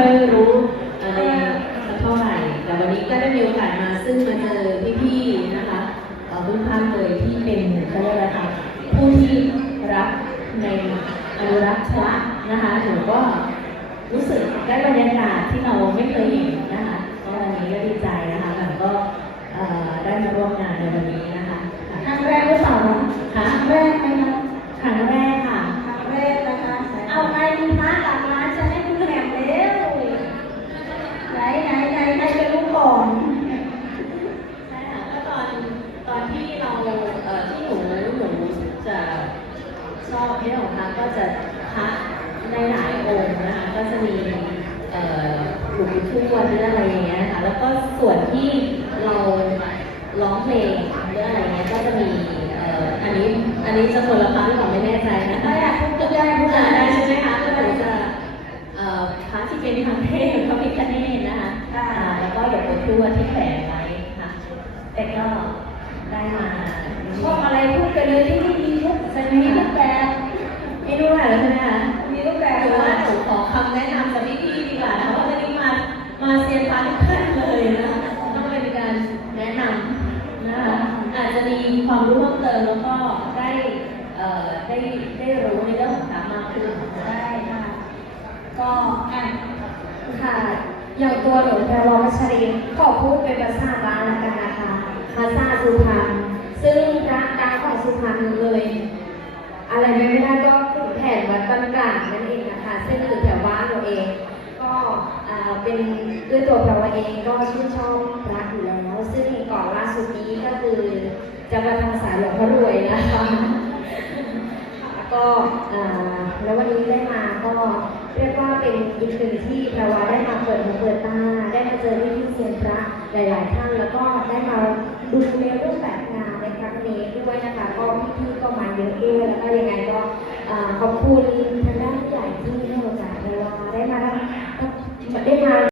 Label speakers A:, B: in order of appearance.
A: ค่อยรู้อะไรสักเท่าไหร่ แต่วันนี้ก็ได้มีโอกาสมาซึ่งมาเจอพี่ๆนะคะเอ่อทุกท่านเลยที่เป็นเขาเรียกอะไรคะผู้ที่รักในอนุรักษ์พระนะคะหนูก็รู้สึกได้บรรยากาศที่เราไม่เคยเห็นนะคะก็วันนี้ก็ดีใจนะคะแบบก็เอ่อได้มาร่วมงานในวันนี้นะคะค่ะ
B: ครั้งแรกหรือเปล่าเนาะ
A: ค่ะ
B: ครั้งแรกไหมคะ
A: ครั้งแรกค่ะ
B: ครั้งแรกนะคะ เอาไงมีพระหลักล้านจะให้คุณแหม่มเร็วไหนไหนไหนใครจะรู้ก่อน
A: ใช่ค่ะก็ตอนตอนที่เราเอ่อที่หนูหนูจะ ที่ของพระก็จะพระในหลายองค์นะคะก็จะมีหลวงปู่ทวดหรืออะไรอย่างเงี้ยค่ะแล้วก็ส่วนที่เราร้องเพลงหรืออะไรเงี้ยก็จะมีอันนี้อันนี้จะคนละพระหรือเปล่าไม่แน่ใจนะคะ
B: ไม่อยากพูดก็ได้พูดได้
A: ได้ใช่ไหมคะก็จะพระที่เป็นทางเทศพระพิฆเนศนะคะแล้วก็เดี๋ยวไปทั่วที่แฝงไว้ค่ะแต่ก็ได้มา
B: ชอบอะไรพูดไปเลยที่นี่มีทุกสัญมี ทุกแบบ
A: ไม่รู้อะไรแล้วใช่ไหมคะ
B: มีทุกแบบ
A: หรือว่าหนูขอคำแนะนำจากพี่ๆดีกว่านะเพราะวันนี้มา มาเซียนพระทุกท่านเลยนะคะต้องเป็นการแนะนำนะคะอาจจะมีความรู้เพิ่มเติมแล้วก็ได้เอ่อได้ได้รู้ในเรื่องของพรมากขึ้น
B: ได้ค่ะก็อะค่ะอย่างตัวหนูแพรวัชรินขอพูดเป็นภาษาบ้านละกันนะคะภาษาสุพรรณซึ่งพระดังของสุพรรณเลย อะไรไม่ได้ก็ ลางนั่นเองนะคะซึ่งอยู่แถวบ้านเราเอง ก็เป็นด้วยตัวเราเองก็ชื่นชอบพระอยู่แล้ว ซึ่งก่อนล่าสุดนี้ก็คือจะมาทางสายหลวงพ่อรวยนะคะแล้วก็แล้ววันนี้ได้มาก็เรียกว่าเป็นอีกหนึ่งที่แปลว่าได้มาเปิดหูเปิดตาได้มาเจอพี่ๆเซียนพระหลาย ๆ ท่านแล้วก็ได้มาดูในรูปแบบงานในครั้งนี้ด้วยนะคะ ก็พี่ๆก็มาเยอะด้วยแล้วก็ยังไงก็อ่า ขอบคุณทางด้าน